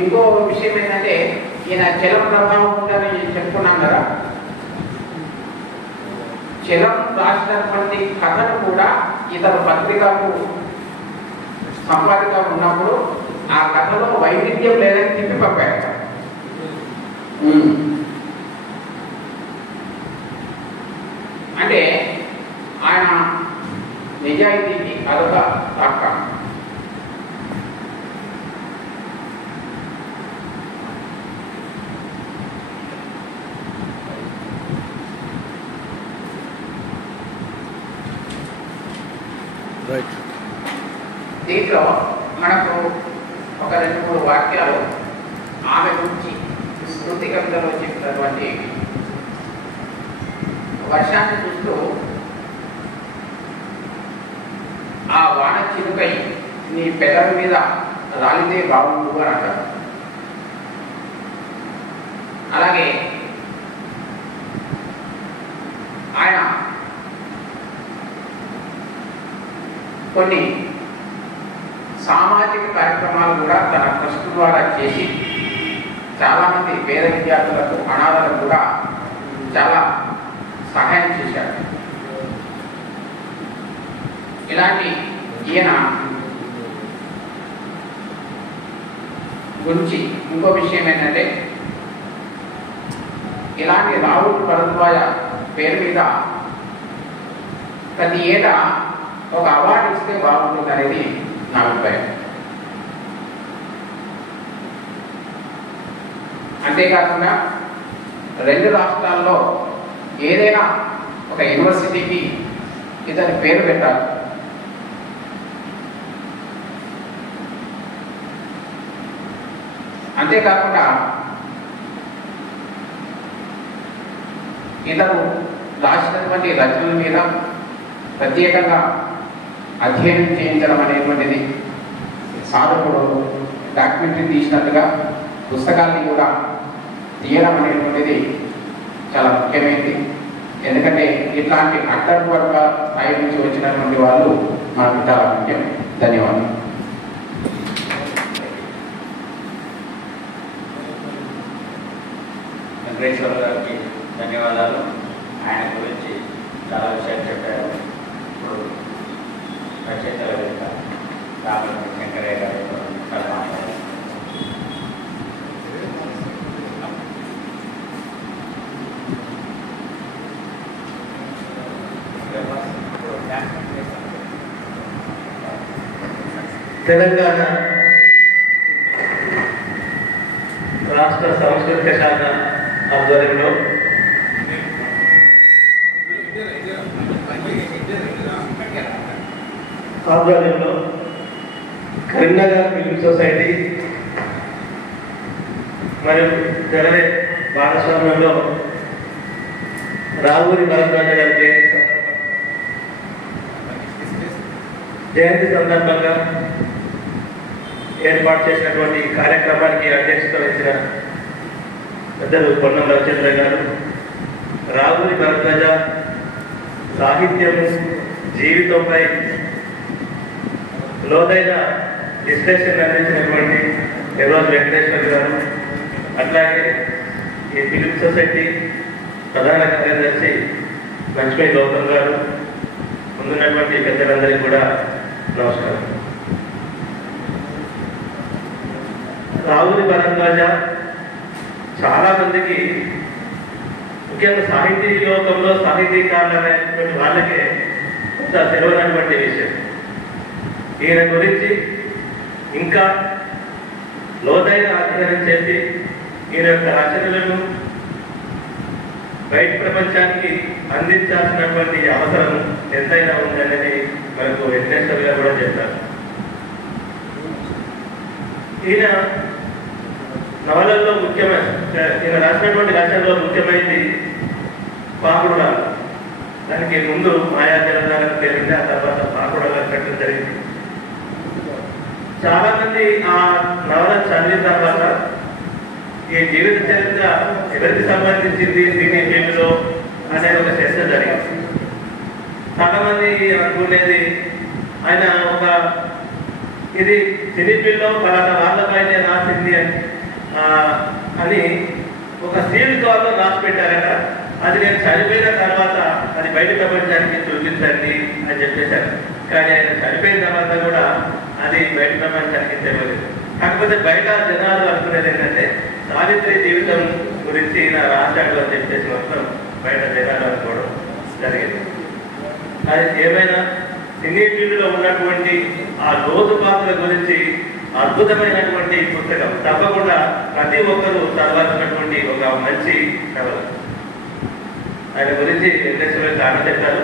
ఇంకో విషయం ఏంటంటే ఈయన చలం ప్రభావం ఉందని చెప్పుకున్నాం కదా. చలం రాసినటువంటి కథను కూడా ఇతర పత్రికకు సంపాదిక ఉన్నప్పుడు ఆ కథలో వైవిధ్యం లేదని తిప్పి పంపారు. అంటే ఆయన నిజాయితీకి అదొక తార్కాణం. దీంట్లో మనకు ఒక 2-3 వాక్యాలు ఆమె గురించి స్మృతి కవితలో చెప్పినటువంటి వర్షాన్ని చూస్తూ ఆ వాన చినుకై నీ పెదల మీద రాలితే బాగుండు అని అంటారు. అలాగే ఆయన కొన్ని సామాజిక కార్యక్రమాలు కూడా తన ట్రస్ట్ ద్వారా చేసి చాలామంది పేద విద్యార్థులకు, అనాథలకు కూడా చాలా సహాయం చేశాడు. ఇలాంటి ఈయన గురించి ఇంకో విషయం ఏంటంటే ఇలాంటి రాహుల్ భరద్వాజ పేరు మీద ప్రతి ఏటా ఒక అవార్డు ఇస్తే బాగుంటుంది అనేది నా అభిప్రాయం. అంతేకాకుండా 2 రాష్ట్రాల్లో ఏదైనా ఒక యూనివర్సిటీకి ఇతని పేరు పెట్టాలి. అంతేకాకుండా ఇతను రాసినటువంటి రచనల మీద ప్రత్యేకంగా అధ్యయనం చేయించడం అనేటువంటిది, సాధకుడు డాక్యుమెంటరీ తీసినట్టుగా పుస్తకాన్ని కూడా తీయడం అనేటువంటిది చాలా ముఖ్యమైనది. ఎందుకంటే ఇట్లాంటి అంతర్వర్గ స్థాయి నుంచి వచ్చినటువంటి వాళ్ళు మనకు చాలా ముఖ్యం. ధన్యవాదాలు. వెంకటేశ్వర గారికి ధన్యవాదాలు. ఆయన గురించి చాలా విషయాలు చెప్పారు. ఇప్పుడు రచయితల వేదిక రామలక్ష్మి శంకరయ్య గారు చాలా మాట్లాడారు. తెలంగాణ రాష్ట్ర సాంస్కృతిక శాఖ ఆధ్వర్యంలో కరీంనగర్ ఫిల్మ్ సొసైటీ మరియు తెరవే భాగస్వామ్యంలో రాఘూరి భరద్వాజ గారి జయంతి సందర్భంగా ఏర్పాటు చేసినటువంటి కార్యక్రమానికి అధ్యక్షత వహించిన పెద్దలు పొన్నం రవిచంద్ర గారు, రావుని భరద్వాజ సాహిత్యము జీవితంపై లోతైన డిస్కషన్ అందించినటువంటి ఎర్రోజు వెంకటేశ్వర్ గారు, అట్లాగే ఈ ఫిలిం సొసైటీ ప్రధాన కార్యదర్శి లక్ష్మీ గౌతమ్ గారు, ముందున్నటువంటి పెద్దలందరికీ కూడా నమస్కారం. రావుని భరద్వాజ చాలా మందికి, ముఖ్యంగా సాహితీ లోకంలో సాహితీకారులు అనేటువంటి వాళ్ళకే కొంత తెలియనటువంటి విషయం. ఈయన గురించి ఇంకా లోతైన అధ్యయనం చేసి ఈయన యొక్క రచనలను బయట ప్రపంచానికి అందించాల్సినటువంటి అవసరం ఎంతైనా ఉందనేది మనకు వెంకటేశ్వర్ గారు కూడా చెప్తారు. ఈయన నవలల్లో ఈయన రాసినటువంటి రచనలో ముఖ్యమైనది పాకుడాలు. దానికి ముందు మాయాజలధారకు పేరుంటే ఆ తర్వాత పాకుడాలకు కట్టడం జరిగింది. చాలా మంది ఆ నవల చదివిన తర్వాత ఈ జీవిత చరిత్ర ఎవరికి సంబంధించింది సినీ ఫీల్డ్లో అనేది ఒక చర్చ జరిగింది. చాలా మంది అనుకునేది ఆయన ఒక ఇది సినీ ఫీల్డ్లో పలానా వాళ్ళపైనే రాసింది అని ఒక సీల్ కవర్లో రాసి పెట్టారట. అది నేను చనిపోయిన తర్వాత అది బయట ప్రపంచానికి చూపించండి అని చెప్పేశారు. కానీ ఆయన చనిపోయిన తర్వాత కూడా అది బయట ప్రపంచానికి తెలియలేదు. కాకపోతే బయట జనాలు అనుకునేది ఏంటంటే సావిత్రి జీవితం గురించి ఈయన రాశాడు అని చెప్పేసి మొత్తం బయట జనాలు అనుకోవడం జరిగింది. అది ఏమైనా సినీ ఫీల్డ్లో ఉన్నటువంటి ఆ లోతుపాత్ర గురించి అద్భుతమైనటువంటి పుస్తకం, తప్పకుండా ప్రతి ఒక్కరూ చదవాల్సినటువంటి ఒక మంచి కథ. ఆయన గురించి వెంకటేశ్వర చాలా చెప్పారు.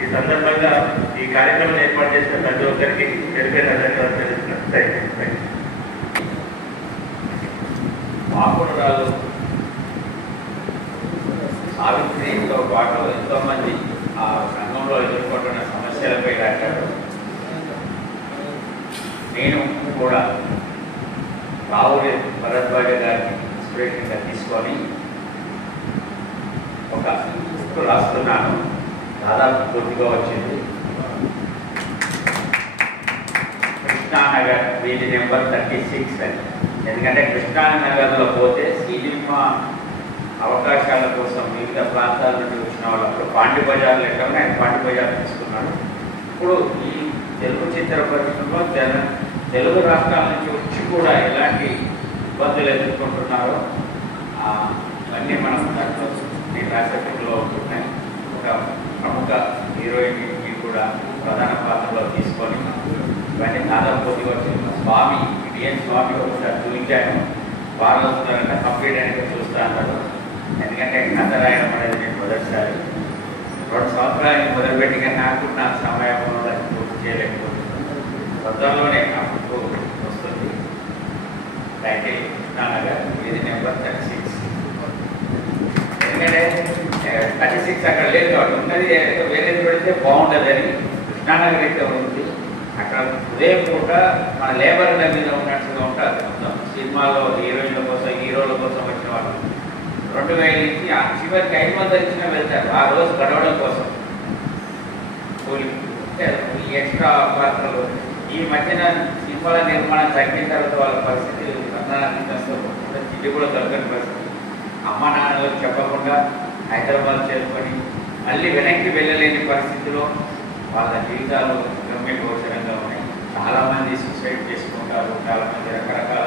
ఈ సందర్భంగా ఈ కార్యక్రమం ఏర్పాటు చేసిన ప్రతి ఒక్కరికి తెలిపేన ధన్యవాదాలు తెలుస్తున్నాను. పాకుడాలు సావిత్రితో పాటు ఎంతో మంది ఆ రంగంలో ఎదుర్కొంటున్న సమస్యలపై రాశాడు. నేను కూడా రావుని భరద్వాజ గారిని ఇన్స్పిరేషన్గా తీసుకొని ఒక బుక్ రాస్తున్నాను. దాదాపు పూర్తిగా వచ్చింది. కృష్ణానగర్ వీధి నెంబర్ 36 అని. ఎందుకంటే కృష్ణానగర్లో పోతే సినిమా అవకాశాల కోసం వివిధ ప్రాంతాల నుండి వచ్చిన వాళ్ళు పాండి బజార్లు ఎక్కడ ఆయన పాండి బజార్ తీసుకున్నాడు. ఇప్పుడు ఈ తెలుగు చిత్ర పరిశ్రమలో తెలుగు రాష్ట్రాల నుంచి వచ్చి కూడా ఎలాంటి ఇబ్బందులు ఎదుర్కొంటున్నారో అన్నీ మనం దాంట్లో నేను రాసేటప్పుడు ఉంటున్నాయి. ఒక ప్రముఖ హీరోయిన్ని కూడా ప్రధాన పాత్రలో తీసుకొని ఇవన్నీ దాదాపు వచ్చిన స్వామి డిఎన్ స్వామి ఒకసారి చూపించాను. బాగా వస్తున్నారంట, కంప్లీట్ అయినా చూస్తా అన్నారు. ఎందుకంటే కథ రాయడం అనేది నేను మొదటిసారి 2 సంవత్సరాలు మొదలుపెట్టి, కానీ నా సమయంలో పూర్తి చేయలేకపోతున్నాను. కొత్తలోనే నాకు వస్తుంది. టైటిల్ కృష్ణానగర్ వీధి నెంబర్ 36. ఎందుకంటే 36 అక్కడ లేదు కాబట్టి ఉన్నది వేరేది పెడితే బాగుంటుందని కృష్ణానగర్ అయితే ఉంది. అక్కడ ఉదయం పూట మన లేబర్ల మీద ఉన్నట్టుగా ఉంటుంది. మొత్తం సినిమాలో హీరోయిన్ల కోసం హీరోల కోసం వచ్చిన వాళ్ళు 2000 నుంచి చివరికి 500 ఇచ్చినా వెళ్తారు ఆ రోజు గడవడం కోసం. ఈ ఎక్స్ట్రా పాత్రలు ఈ మధ్యన సినిమాల నిర్మాణం తగ్గిన తర్వాత వాళ్ళ పరిస్థితి తిండి కూడా దొరకని పరిస్థితి. అమ్మ నాన్నలకు చెప్పకుండా హైదరాబాద్ చేరుకొని మళ్ళీ వెనక్కి వెళ్ళలేని పరిస్థితిలో వాళ్ళ జీవితాలు గమ్యగోచరంగా ఉన్నాయి. చాలామంది సూసైడ్ చేసుకుంటారు, చాలామంది రకరకాల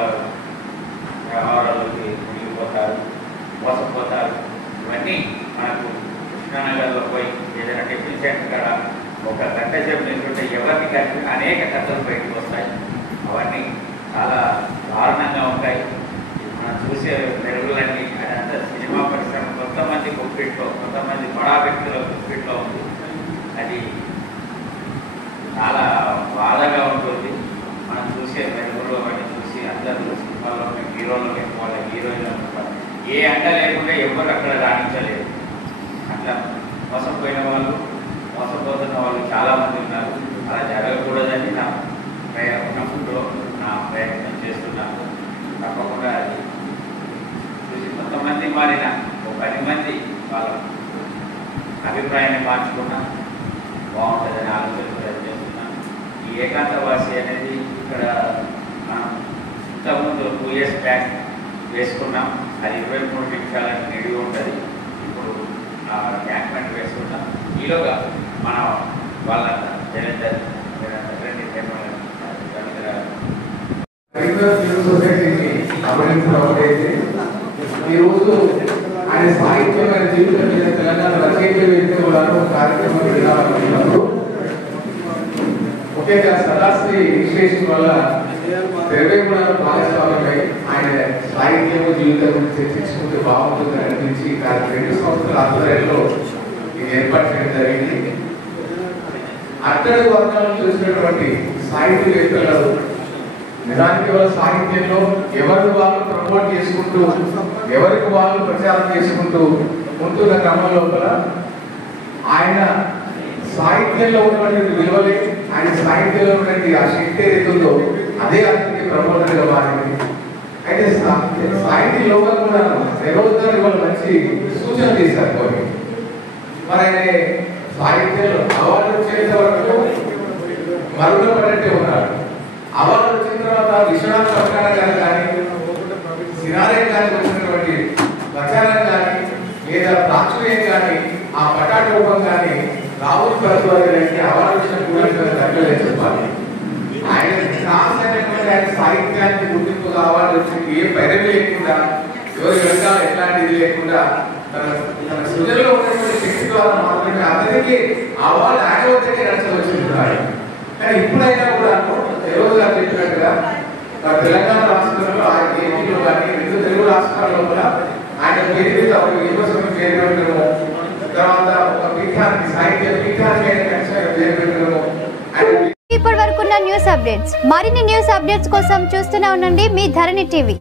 వ్యవహారాలకి మునిగిపోతారు, మోసపోతారు. ఇవన్నీ మనకు కృష్ణానగర్లో పోయి ఏదైనా టిఫిన్ సెంటర్ కాడ ఒక గంట సేపు నిల్చుంటే ఎవరికి కలిపి అనేక కథలు బయటకు వస్తాయి. అవన్నీ చాలా దారుణంగా ఉంటాయి. మనం చూసే మెరుగులన్నీ అదంతా సినిమా పరిశ్రమ కొంతమంది గుప్పిట్లో, కొంతమంది బడా వ్యక్తుల గుప్పిట్లో ఉంది. అది చాలా బాధగా ఉంటుంది. మనం చూసే మెరుగులు అవన్నీ చూసి అందరూ సినిమాలో హీరోలు వాళ్ళ హీరోయిన్లు ఏ అంట లేకుండా ఎవరు అక్కడ రాణించలేదు. అట్లా మోసపోయిన వాళ్ళు, మోసపోతున్న వాళ్ళు చాలామంది ఉన్నారు. అలా జరగకూడదని నా ఉన్నప్పుడు నా ప్రయత్నం చేస్తున్నాను. తప్పకుండా అది చూసి కొంతమంది మారిన 10 మంది వాళ్ళ అభిప్రాయాన్ని మార్చుకున్నా బాగుంటుందని ఆలోచన చేస్తున్నాను. ఈ ఏకాంతవాసి అనేది ఇక్కడ మనం ఇంతకుముందు 2 years బ్యాక్ వేసుకున్నాం. అది 23 నిమిషాలకు నిడివి ఉంటుంది. ఇప్పుడు ట్యాంక్మెంట్ వేసుకున్నాం. ఈలోగా మనం వాళ్ళ జలంధర్ ఈరోజు ఆయన సాహిత్యమైన జీవితం మీద తెలంగాణ రచయితలు కార్యక్రమం వినాలనుకున్నప్పుడు ముఖ్యంగా సదాశ్రీ విశ్లేషణ వల్ల 23 భాగస్వామ్యమై ఆయన సాహిత్యము జీవితం గురించి చర్చించుకుంటే బాగుంటుందని అనిపించి 2 సంవత్సరాల ఆధ్వర్యంలో ఇది ఏర్పాటు చేయడం జరిగింది. అట్టడుగు వర్గాలను చూసినటువంటి సాహిత్యవేత్తలు నిజానికి వాళ్ళ సాహిత్యంలో ఎవరికి వాళ్ళు ప్రమోట్ చేసుకుంటూ ఎవరికి వాళ్ళు ప్రచారం చేసుకుంటూ ఉంటున్న క్రమం లోపల ఆయన సాహిత్యంలో ఉన్నటువంటి విలువలే ఆయన సాహిత్యంలో ఉన్నటువంటి ఆ శక్తి ఏదైతుందో అదే అతనికి ప్రమోటర్గా మారింది. అయితే సాహిత్య లోపల కూడా నిరోధాన్ని వాళ్ళు మంచి సూచన చేశారు కొన్ని. మరి ఆయన సాహిత్యంలో అవార్డు వచ్చేంత వరకు మరుగున పడట్టే ఉన్నారు. అవార్డు వచ్చిన తర్వాత విశ్వనాథ్ సత్యనారాయణ గారు కానీ సినారే గారికి వచ్చినటువంటి ప్రచారం కానీ లేదా ప్రాచుర్యం కానీ ఆ పటాట రూపం కానీ రాహుల్ భరద్వాజకి అవార్డు వచ్చిన దగ్గరలే చెప్పాలి. ఆయన సాహసమైనటువంటి ఆయన సాహిత్యానికి గుర్తింపుగా అవార్డు వచ్చింది. ఏ పైరవి లేకుండా ఎవరి వెనకాల ఎట్లాంటిది లేకుండా తన సృజనలో ఉన్నటువంటి శక్తి ద్వారా మాత్రమే అతనికి అవార్డు ఆయన వద్దకే నడచవచ్చున్నాడు. కానీ ఇప్పుడైనా కూడా తెలుగు గారు చెప్పినట్టుగా తెలంగాణ రాష్ట్రంలో ఆయన ఏపీలో కానీ 2 తెలుగు రాష్ట్రాల్లో కూడా ఆయన పేరు మీద ఒక యూనివర్సిటీ పేరు పెట్టడము, తర్వాత ఒక పీఠానికి సాహిత్య పీఠానికి ఆయన పేరు పెట్టడము. ఇప్పటి వరకు న్యూస్ అప్డేట్స్. మరిన్ని న్యూస్ అప్డేట్స్ కోసం చూస్తూనే ఉండండి మీ ధరణి టీవీ.